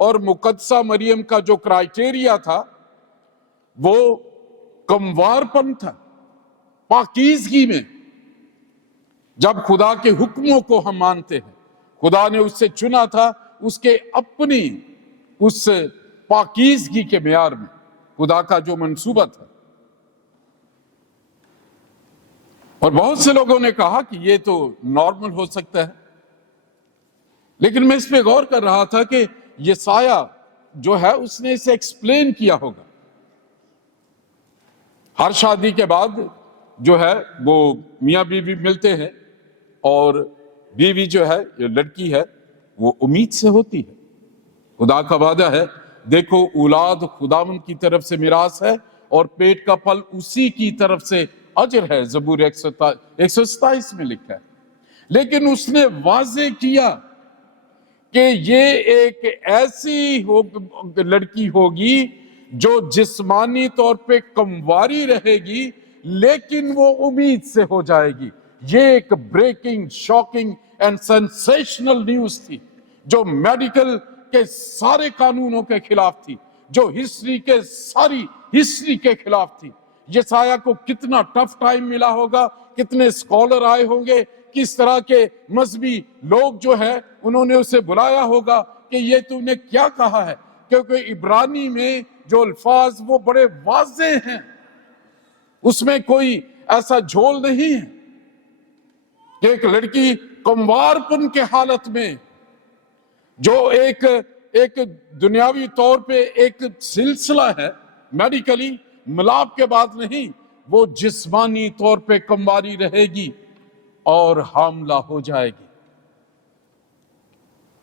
اور مقدسہ مریم کا جو کرائٹیریا تھا وہ کموار پن تھا، پاکیزگی میں۔ جب خدا کے حکموں کو ہم مانتے ہیں، خدا نے اس سے چنا تھا اس کے اپنی اس پاکیزگی کے معیار میں، خدا کا جو منصوبہ تھا۔ اور بہت سے لوگوں نے کہا کہ یہ تو نارمل ہو سکتا ہے، لیکن میں اس پہ غور کر رہا تھا کہ یسایہ جو ہے اس نے اسے ایکسپلین کیا ہوگا۔ ہر شادی کے بعد جو ہے وہ میاں بیوی ملتے ہیں، اور بیوی جو ہے یہ لڑکی ہے وہ امید سے ہوتی ہے۔ خدا کا وعدہ ہے، دیکھو اولاد خداوند کی طرف سے میراث ہے اور پیٹ کا پھل اسی کی طرف سے اجر ہے، زبور 127 میں لکھا ہے۔ لیکن اس نے واضح کیا کہ یہ ایک ایسی لڑکی ہوگی جو جسمانی طور پہ کمواری رہے گی، لیکن وہ امید سے ہو جائے گی۔ یہ ایک breaking, shocking and sensational news تھی، جو میڈیکل کے سارے قانونوں کے خلاف تھی، جو ہسٹری کے ساری ہسٹری کے خلاف تھی۔ یسایہ کو کتنا ٹف ٹائم ملا ہوگا، کتنے اسکالر آئے ہوں گے، کس طرح کے مذہبی لوگ جو ہے انہوں نے اسے بلایا ہوگا کہ یہ تم نے کیا کہا ہے، کیونکہ عبرانی میں جو الفاظ وہ بڑے واضح ہیں، اس میں کوئی ایسا جھول نہیں ہے کہ ایک لڑکی کموار پن کے حالت میں، جو ایک دنیاوی طور پہ ایک سلسلہ ہے، میڈیکلی ملاپ کے بعد نہیں، وہ جسمانی طور پہ کمواری رہے گی اور حاملہ ہو جائے گی۔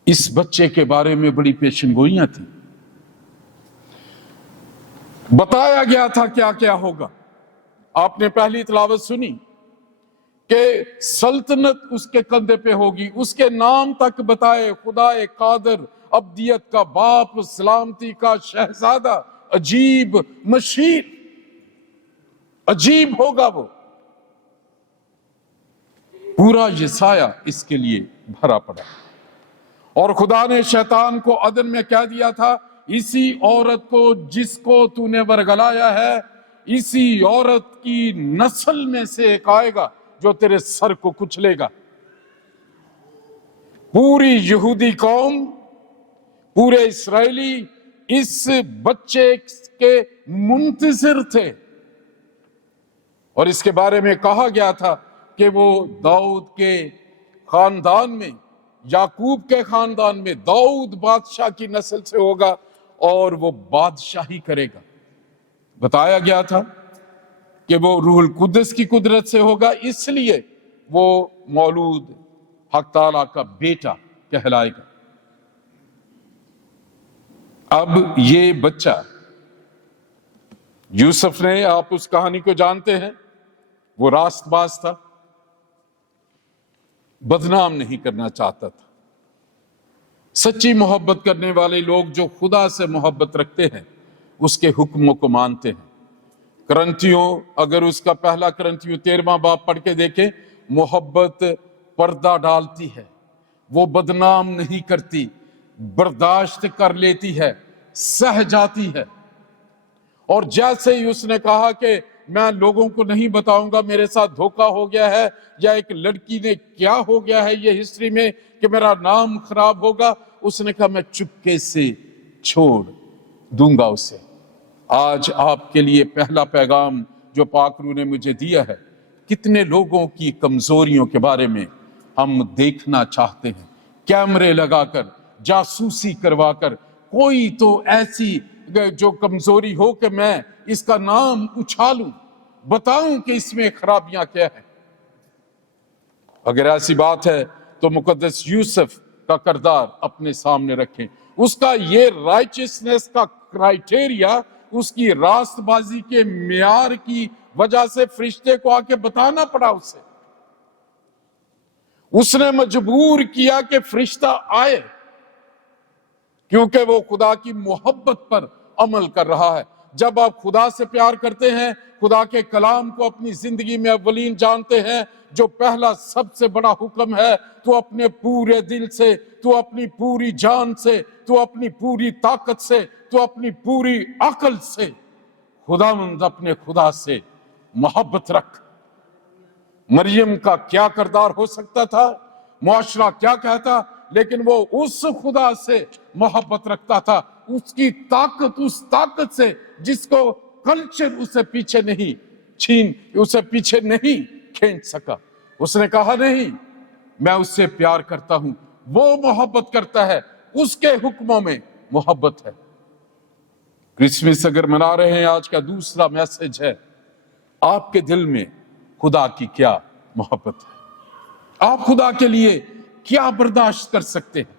اس بچے کے بارے میں بڑی پیشن گوئیاں تھیں، بتایا گیا تھا کیا کیا ہوگا۔ آپ نے پہلی تلاوت سنی کہ سلطنت اس کے کندھے پہ ہوگی، اس کے نام تک بتائے، خدا قادر، ابدیت کا باپ، سلامتی کا شہزادہ، عجیب، مشیر، عجیب ہوگا وہ۔ پورا یسایہ اس کے لیے بھرا پڑا، اور خدا نے شیطان کو عدن میں کہہ دیا تھا، اسی عورت کو جس کو تو نے ورگلایا ہے، اسی عورت کی نسل میں سے ایک آئے گا جو تیرے سر کو کچلے گا۔ پوری یہودی قوم، پورے اسرائیلی اس بچے کے منتظر تھے، اور اس کے بارے میں کہا گیا تھا کہ وہ داؤد کے خاندان میں، یعقوب کے خاندان میں، داؤد بادشاہ کی نسل سے ہوگا اور وہ بادشاہی کرے گا۔ بتایا گیا تھا کہ وہ روح القدس کی قدرت سے ہوگا، اس لیے وہ مولود حق تعالیٰ کا بیٹا کہلائے گا۔ اب یہ بچہ یوسف نے، آپ اس کہانی کو جانتے ہیں، وہ راست باز تھا، بدنام نہیں کرنا چاہتا تھا۔ سچی محبت کرنے والے لوگ جو خدا سے محبت رکھتے ہیں اس کے حکموں کو مانتے ہیں۔ کرنتیوں، اگر اس کا پہلا کرنتیوں 13واں باب پڑھ کے دیکھیں، محبت پردہ ڈالتی ہے، وہ بدنام نہیں کرتی، برداشت کر لیتی ہے، سہ جاتی ہے۔ اور جیسے ہی اس نے کہا کہ میں لوگوں کو نہیں بتاؤں گا میرے ساتھ دھوکہ ہو گیا ہے، یا ایک لڑکی نے کیا ہو گیا ہے یہ ہسٹری میں کہ میرا نام خراب ہوگا، اس نے کہا میں چپکے سے چھوڑ دوں گا اسے۔ آج آپ کے لیے پہلا پیغام جو پاک روح نے مجھے دیا ہے، کتنے لوگوں کی کمزوریوں کے بارے میں ہم دیکھنا چاہتے ہیں، کیمرے لگا کر، جاسوسی کروا کر، کوئی تو ایسی جو کمزوری ہو کہ میں اس کا نام اچھالوں، بتاؤں کہ اس میں خرابیاں کیا ہیں۔ اگر ایسی بات ہے تو مقدس یوسف کا کردار اپنے سامنے رکھیں، اس کا یہ رائچسنس کا کرائٹیریا، اس کی راست بازی کے معیار کی وجہ سے فرشتے کو آ کے بتانا پڑا اسے۔ اس نے مجبور کیا کہ فرشتہ آئے، کیونکہ وہ خدا کی محبت پر عمل کر رہا ہے۔ جب آپ خدا سے پیار کرتے ہیں، خدا کے کلام کو اپنی زندگی میں اولین جانتے ہیں، جو پہلا سب سے بڑا حکم ہے، تو اپنے پورے دل سے، تو اپنی پوری جان سے، تو اپنی پوری طاقت سے، تو اپنی پوری عقل سے خداوند اپنے خدا سے محبت رکھ۔ مریم کا کیا کردار ہو سکتا تھا، معاشرہ کیا کہتا، لیکن وہ اس خدا سے محبت رکھتا تھا، اس کی طاقت، اس طاقت سے جس کو کلچر اسے پیچھے نہیں کھینچ سکا۔ اس نے کہا نہیں، میں اس سے پیار کرتا ہوں، وہ محبت کرتا ہے، اس کے حکموں میں محبت ہے۔ کرسمس اگر منا رہے ہیں، آج کا دوسرا میسج ہے، آپ کے دل میں خدا کی کیا محبت ہے؟ آپ خدا کے لیے کیا برداشت کر سکتے ہیں؟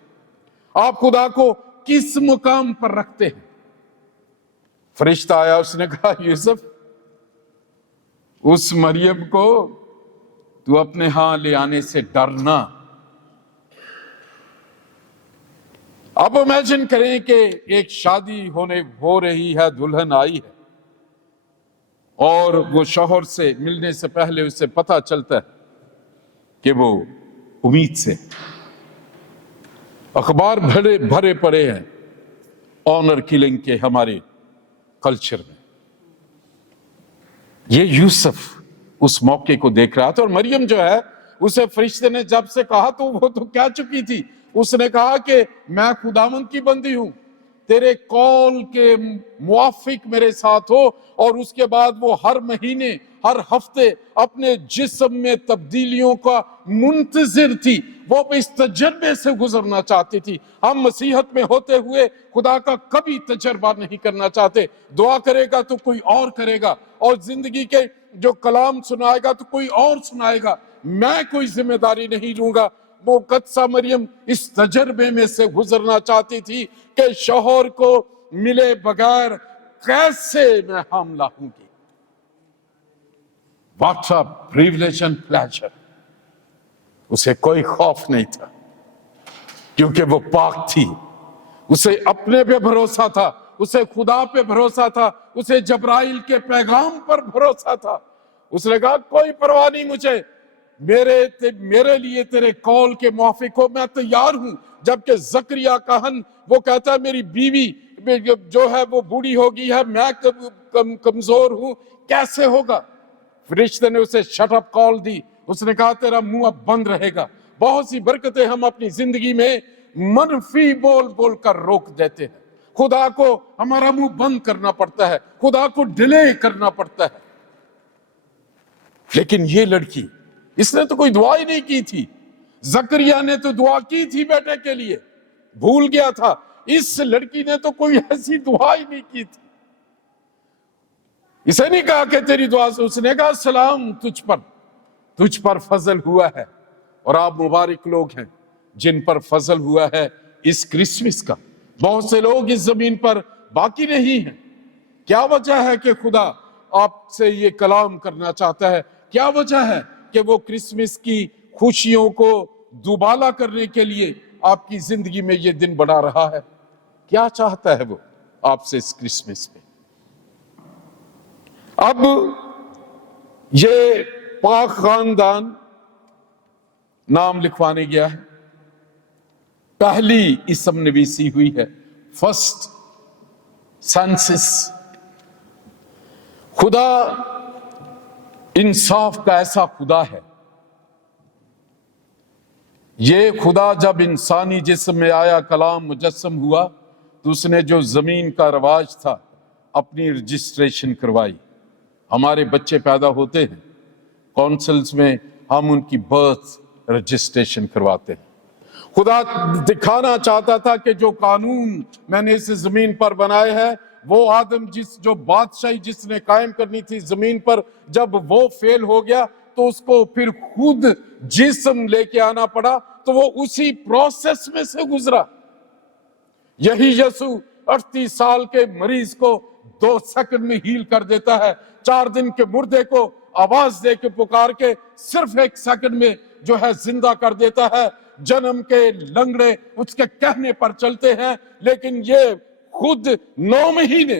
آپ خدا کو کس مقام پر رکھتے ہیں؟ فرشتہ آیا، اس نے کہا یوسف، اس مریم کو تو اپنے ہاں لے آنے سے ڈرنا۔ اب امیجن کریں کہ ایک شادی ہو رہی ہے، دلہن آئی ہے، اور وہ شوہر سے ملنے سے پہلے اسے پتہ چلتا ہے کہ وہ امید سے، اخبار بھرے پڑے ہیں آنر کلنگ کے ہمارے کلچر میں۔ یہ یوسف اس موقع کو دیکھ رہا تھا، اور مریم جو ہے، اسے فرشتے نے جب سے کہا تو وہ تو کہہ چکی تھی، اس نے کہا کہ میں خداوند کی بندی ہوں، تیرے قول کے موافق میرے ساتھ ہو۔ اور اس کے بعد وہ ہر مہینے، ہر ہفتے اپنے جسم میں تبدیلیوں کا منتظر تھی، وہ اس تجربے سے گزرنا چاہتی تھی۔ ہم مسیحت میں ہوتے ہوئے خدا کا کبھی تجربہ نہیں کرنا چاہتے۔ دعا کرے گا تو کوئی اور کرے گا، اور زندگی کے جو کلام سنائے گا تو کوئی اور سنائے گا، میں کوئی ذمہ داری نہیں لوں گا۔ وہ قدسہ مریم اس تجربے میں سے گزرنا چاہتی تھی کہ شوہر کو ملے بغیر کیسے میں حاملہ ہوں گی۔ What a privilege and pleasure۔ اسے کوئی خوف نہیں تھا، کیونکہ وہ پاک تھی، اسے اپنے پہ بھروسہ تھا، اسے خدا پہ بھروسہ تھا، اسے جبرائیل کے پیغام پر بھروسہ تھا۔ اس نے کہا کوئی پرواہ نہیں مجھے، میرے لیے تیرے قول کے موافق ہو، میں تیار ہوں۔ جبکہ زکریا کہن وہ کہتا ہے میری بیوی جو ہے وہ بوڑھی ہو گئی ہے، میں کمزور ہوں، کیسے ہوگا؟ فرشتے نے اسے شٹ اپ کال دی، اس نے کہا تیرا منہ اب بند رہے گا۔ بہت سی برکتیں ہم اپنی زندگی میں منفی بول کر روک دیتے ہیں۔ خدا کو ہمارا منہ بند کرنا پڑتا ہے، خدا کو ڈیلے کرنا پڑتا ہے۔ لیکن یہ لڑکی، اس نے تو کوئی دعا ہی نہیں کی تھی۔ زکریا نے تو دعا کی تھی بیٹے کے لیے، بھول گیا تھا۔ اس لڑکی نے تو کوئی ایسی دعا ہی نہیں کی تھی۔ اسے نہیں کہا کہ تیری دعا سے، اس نے کہا سلام تجھ پر فضل ہوا ہے، اور آپ مبارک لوگ ہیں جن پر فضل ہوا ہے اس کرسمس کا۔ بہت سے لوگ اس زمین پر باقی نہیں ہیں۔ کیا وجہ ہے کہ خدا آپ سے یہ کلام کرنا چاہتا ہے؟ کیا وجہ ہے کہ وہ کرسمس کی خوشیوں کو دوبالا کرنے کے لیے آپ کی زندگی میں یہ دن بڑھا رہا ہے؟ کیا چاہتا ہے وہ آپ سے اس کرسمس میں؟ اب یہ پاک خاندان نام لکھوانے گیا ہے، پہلی اسم نویسی ہوئی ہے، فرسٹ سینسس۔ خدا انصاف کا ایسا خدا ہے، یہ خدا جب انسانی جسم میں آیا، کلام مجسم ہوا، تو اس نے جو زمین کا رواج تھا اپنی رجسٹریشن کروائی۔ ہمارے بچے پیدا ہوتے ہیں، کونسلز میں ہم ان کی برتھ رجسٹریشن کرواتے ہیں۔ خدا دکھانا چاہتا تھا کہ جو قانون میں نے اس زمین پر بنائے ہیں، وہ آدم جو بادشاہی جس نے قائم کرنی تھی زمین پر، جب وہ فیل ہو گیا تو اس کو پھر خود جسم لے کے آنا پڑا، تو وہ اسی پروسیس میں سے گزرا۔ یہی یسوع 38 سال کے مریض کو 2 سیکنڈ میں ہیل کر دیتا ہے، 4 دن کے مردے کو آواز دے کے پکار کے صرف 1 سیکنڈ میں جو ہے زندہ کر دیتا ہے۔ جنم کے لنگڑے اس کے کہنے پر چلتے ہیں، لیکن یہ خود 9 مہینے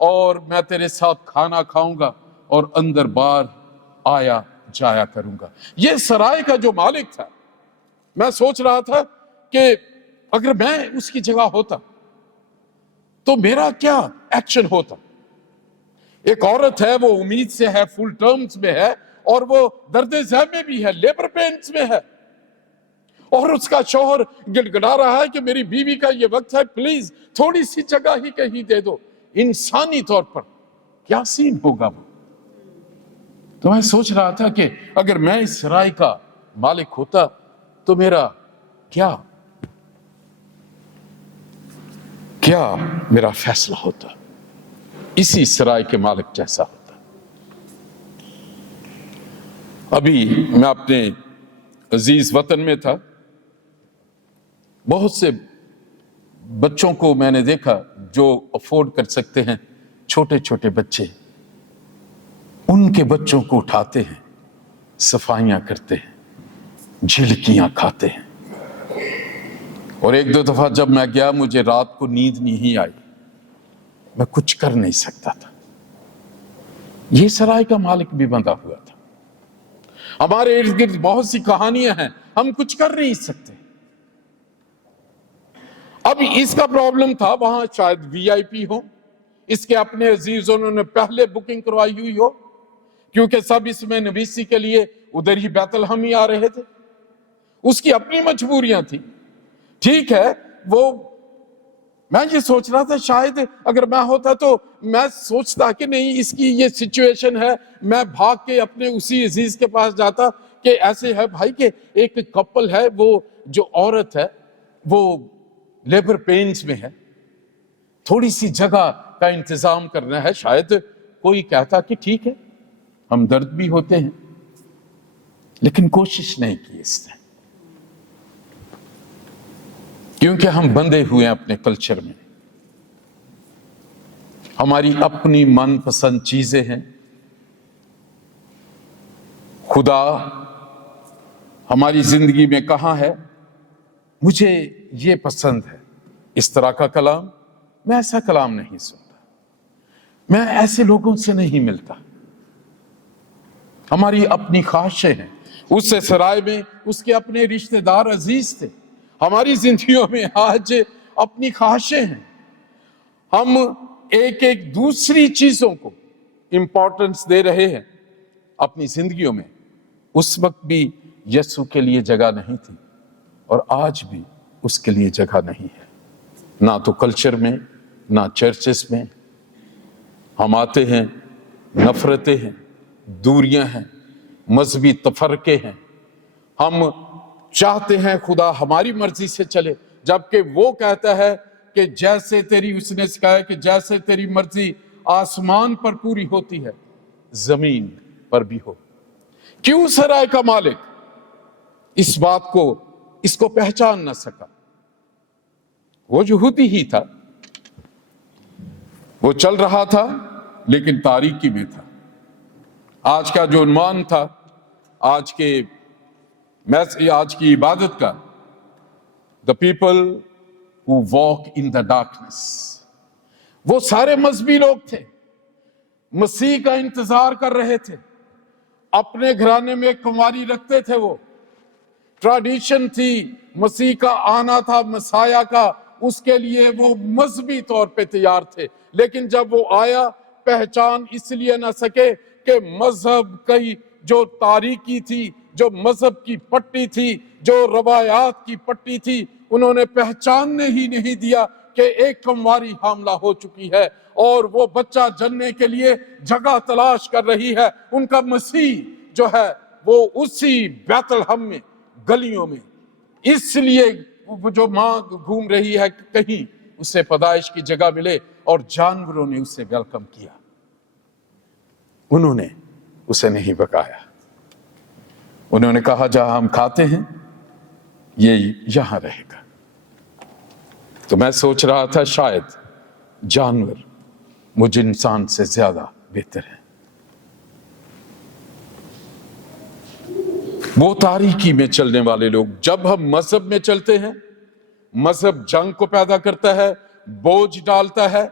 اور میں تیرے ساتھ کھانا کھاؤں گا اور اندر باہر آیا جایا کروں گا۔ یہ سرائے کا جو مالک تھا، میں سوچ رہا تھا کہ اگر میں اس کی جگہ ہوتا تو میرا کیا ایکشن ہوتا۔ ایک عورت ہے، وہ امید سے ہے، فل ٹرمز میں ہے، اور وہ درد ذہ میں بھی ہے، لیبر پینس میں ہے، اور اس کا شوہر گڑگڑا رہا ہے کہ میری بیوی کا یہ وقت ہے، پلیز تھوڑی سی جگہ ہی کہیں دے دو۔ انسانی طور پر کیا سین ہوگا وہ؟ تو میں سوچ رہا تھا کہ اگر میں اس سرائے کا مالک ہوتا تو میرا کیا میرا فیصلہ ہوتا؟ اسی سرائے کے مالک جیسا ہوتا۔ ابھی میں اپنے عزیز وطن میں تھا، بہت سے بچوں کو میں نے دیکھا جو افورڈ کر سکتے ہیں، چھوٹے چھوٹے بچے، ان کے بچوں کو اٹھاتے ہیں، صفائیاں کرتے ہیں، جھلکیاں کھاتے ہیں۔ اور ایک دو دفعہ جب میں گیا، مجھے رات کو نیند نہیں آئی، میں کچھ کر نہیں سکتا تھا۔ یہ سرائے کا مالک بھی بندھا ہوا تھا۔ ہمارے ارد گرد بہت سی کہانیاں ہیں، ہم کچھ کر نہیں سکتے۔ اب اس کا پرابلم تھا، وہاں شاید وی آئی پی ہو، اس کے اپنے عزیز انہوں نے پہلے بکنگ کروائی ہوئی ہو، کیونکہ سب اس میں نویسی کے لیے ادھر ہی بیت الحم ہی آ رہے تھے۔ اس کی اپنی مجبوریاں تھی، ٹھیک ہے۔ میں یہ سوچ رہا تھا شاید اگر میں ہوتا تو میں سوچتا کہ نہیں، اس کی یہ سچویشن ہے، میں بھاگ کے اپنے اسی عزیز کے پاس جاتا کہ ایسے ہے بھائی کہ ایک کپل ہے، وہ جو عورت ہے وہ لیبر پینس میں ہے، تھوڑی سی جگہ کا انتظام کرنا ہے۔ شاید کوئی کہتا کہ ٹھیک ہے، ہمدرد بھی ہوتے ہیں، لیکن کوشش نہیں کی اس نے، کیونکہ ہم بندھے ہوئے ہیں اپنے کلچر میں، ہماری اپنی من پسند چیزیں ہیں۔ خدا ہماری زندگی میں کہاں ہے؟ مجھے یہ پسند ہے، اس طرح کا کلام، میں ایسا کلام نہیں سنتا، میں ایسے لوگوں سے نہیں ملتا۔ ہماری اپنی خواہشیں ہیں۔ اس سے سرائے میں اس کے اپنے رشتہ دار عزیز تھے، ہماری زندگیوں میں آج اپنی خواہشیں ہیں۔ ہم ایک دوسری چیزوں کو امپورٹنس دے رہے ہیں اپنی زندگیوں میں۔ اس وقت بھی یسوع کے لیے جگہ نہیں تھی، اور آج بھی اس کے لیے جگہ نہیں ہے، نہ تو کلچر میں، نہ چرچز میں۔ ہم آتے ہیں، نفرتیں ہیں، دوریاں ہیں، مذہبی تفرقے ہیں۔ ہم چاہتے ہیں خدا ہماری مرضی سے چلے، جبکہ وہ کہتا ہے کہ جیسے تیری، اس نے سکھایا کہ جیسے تیری مرضی آسمان پر پوری ہوتی ہے، زمین پر بھی ہو۔ کیوں سرائے کا مالک اس بات کو، اس کو پہچان نہ سکا؟ وہ یہودی ہی تھا، وہ چل رہا تھا لیکن تاریکی میں تھا۔ آج کا جو عنوان تھا آج کی عبادت کا، the people who walk in the darkness، وہ سارے مذہبی لوگ تھے، مسیح کا انتظار کر رہے تھے، اپنے گھرانے میں کنواری رکھتے تھے، وہ ٹریڈیشن تھی، مسیح کا آنا تھا، مسیح کا، اس کے لیے وہ مذہبی طور پہ تیار تھے۔ لیکن جب وہ آیا، پہچان اس لیے نہ سکے کہ مذہب کی جو تاریکی تھی، جو مذہب کی پٹی تھی، جو روایات کی پٹی تھی، انہوں نے پہچاننے ہی نہیں دیا کہ ایک کنواری حاملہ ہو چکی ہے اور وہ بچہ جننے کے لیے جگہ تلاش کر رہی ہے۔ ان کا مسیح جو ہے وہ اسی بیت الحم میں، گلیوں میں، اس لیے وہ جو ماں گھوم رہی ہے کہ کہیں اسے پیدائش کی جگہ ملے، اور جانوروں نے اسے ویلکم کیا، انہوں نے اسے نہیں بکایا۔ انہوں نے کہا جہاں ہم کھاتے ہیں یہ یہاں رہے گا۔ تو میں سوچ رہا تھا شاید جانور مجھ انسان سے زیادہ بہتر ہے۔ وہ تاریکی میں چلنے والے لوگ، جب ہم مذہب میں چلتے ہیں، مذہب جنگ کو پیدا کرتا ہے، بوجھ ڈالتا ہے،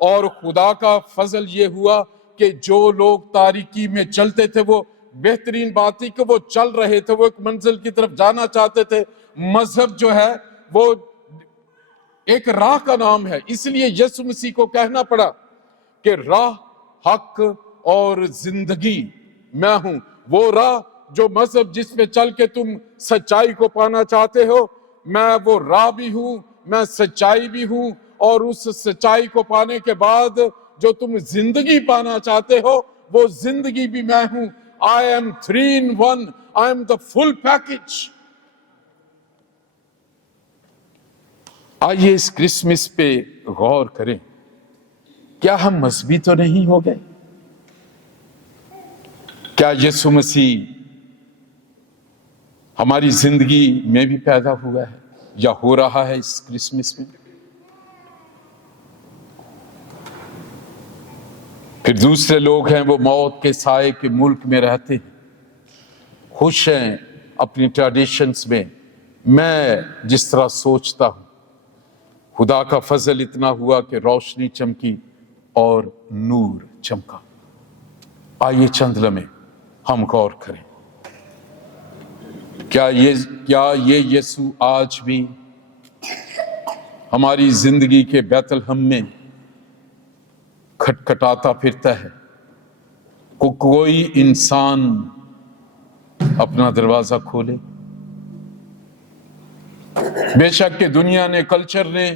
اور خدا کا فضل یہ ہوا کہ جو لوگ تاریکی میں چلتے تھے وہ بہترین بات تھی کہ وہ چل رہے تھے، وہ ایک منزل کی طرف جانا چاہتے تھے۔ مذہب جو ہے وہ ایک راہ کا نام ہے، اس لیے یسوع مسیح کو کہنا پڑا کہ راہ، حق اور زندگی میں ہوں۔ وہ راہ جو مذہب جس پہ چل کے تم سچائی کو پانا چاہتے ہو، میں وہ راہ بھی ہوں، میں سچائی بھی ہوں، اور اس سچائی کو پانے کے بعد جو تم زندگی پانا چاہتے ہو وہ زندگی بھی میں ہوں۔ I am 3 in 1. I am the full package. آئیے اس کرسمس پہ غور کریں، کیا ہم مذہبی تو نہیں ہو گئے؟ کیا یسوع مسیح ہماری زندگی میں بھی پیدا ہوا ہے یا ہو رہا ہے اس کرسمس میں؟ پھر دوسرے لوگ ہیں وہ موت کے سائے کے ملک میں رہتے ہیں، خوش ہیں اپنی ٹریڈیشنز میں۔ میں جس طرح سوچتا ہوں، خدا کا فضل اتنا ہوا کہ روشنی چمکی اور نور چمکا۔ آئیے چند لمحے ہم غور کریں، کیا یہ یسوع آج بھی ہماری زندگی کے بیت لحم میں کھٹکھٹاتا پھرتا ہے؟ کوئی انسان اپنا دروازہ کھولے؟ بے شک کہ دنیا نے، کلچر نے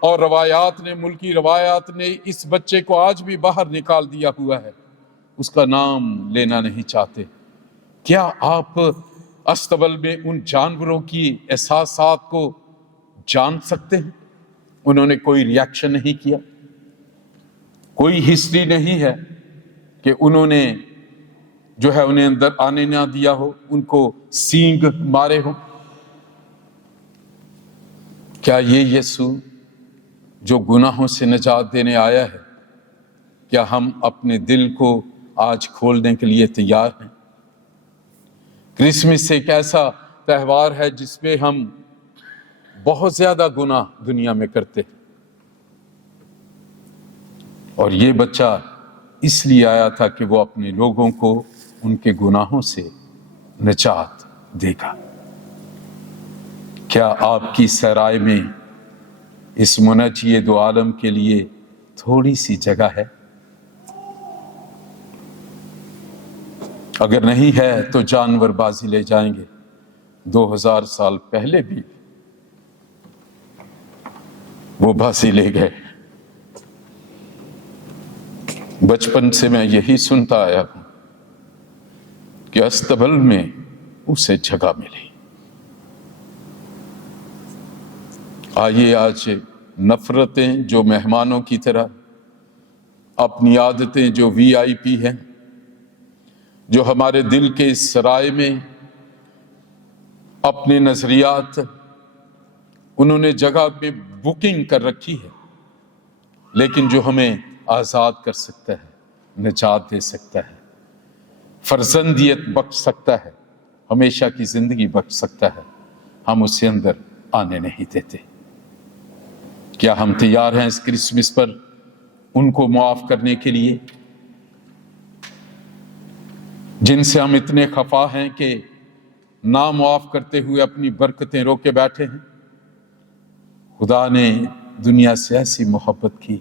اور روایات نے، ملکی روایات نے اس بچے کو آج بھی باہر نکال دیا ہوا ہے، اس کا نام لینا نہیں چاہتے۔ کیا آپ استبل میں ان جانوروں کی احساسات کو جان سکتے ہیں؟ انہوں نے کوئی ری ایکشن نہیں کیا، کوئی ہسٹری نہیں ہے کہ انہوں نے جو ہے انہیں اندر آنے نہ دیا ہو، ان کو سینگ مارے ہو۔ کیا یہ یسوع جو گناہوں سے نجات دینے آیا ہے، کیا ہم اپنے دل کو آج کھولنے کے لیے تیار ہیں؟ کرسمس ایک ایسا تہوار ہے جس میں ہم بہت زیادہ گناہ دنیا میں کرتے ہیں، اور یہ بچہ اس لیے آیا تھا کہ وہ اپنے لوگوں کو ان کے گناہوں سے نجات دے گا۔ کیا آپ کی سرائے میں اس منجی دو عالم کے لیے تھوڑی سی جگہ ہے؟ اگر نہیں ہے تو جانور بازی لے جائیں گے۔ 2000 سال پہلے بھی وہ بازی لے گئے۔ بچپن سے میں یہی سنتا آیا ہوں کہ استبل میں اسے جگہ ملی۔ آئیے آج نفرتیں جو مہمانوں کی طرح، اپنی عادتیں جو VIP ہیں، جو ہمارے دل کے اس سرائے میں اپنے نظریات انہوں نے جگہ پہ بکنگ کر رکھی ہے، لیکن جو ہمیں آزاد کر سکتا ہے، نجات دے سکتا ہے، فرزندیت بخش سکتا ہے، ہمیشہ کی زندگی بخش سکتا ہے، ہم اسے اندر آنے نہیں دیتے۔ کیا ہم تیار ہیں اس کرسمس پر ان کو معاف کرنے کے لیے جن سے ہم اتنے خفا ہیں کہ نہ معاف کرتے ہوئے اپنی برکتیں روکے بیٹھے ہیں؟ خدا نے دنیا سے ایسی محبت کی،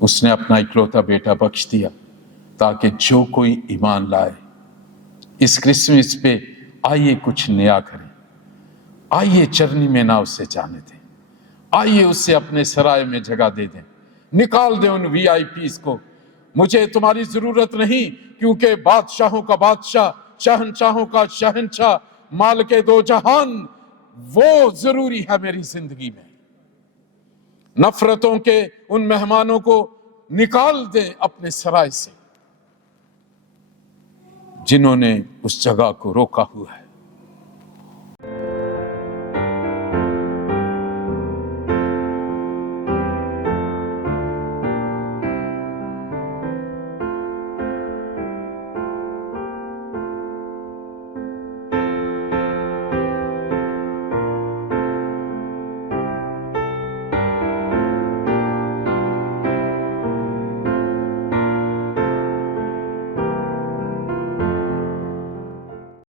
اس نے اپنا اکلوتا بیٹا بخش دیا تاکہ جو کوئی ایمان لائے اس کرسمس پہ آئیے کچھ نیا کریں، آئیے چرنی میں نہ اسے جانے دیں، آئیے اسے اپنے سرائے میں جگہ دے دیں، نکال دیں ان VIPs کو۔ مجھے تمہاری ضرورت نہیں، کیونکہ بادشاہوں کا بادشاہ، شہنشاہوں کا شہنشاہ، مالک دو جہان وہ ضروری ہے میری زندگی میں۔ نفرتوں کے ان مہمانوں کو نکال دیں اپنے سرائے سے جنہوں نے اس جگہ کو روکا ہوا ہے۔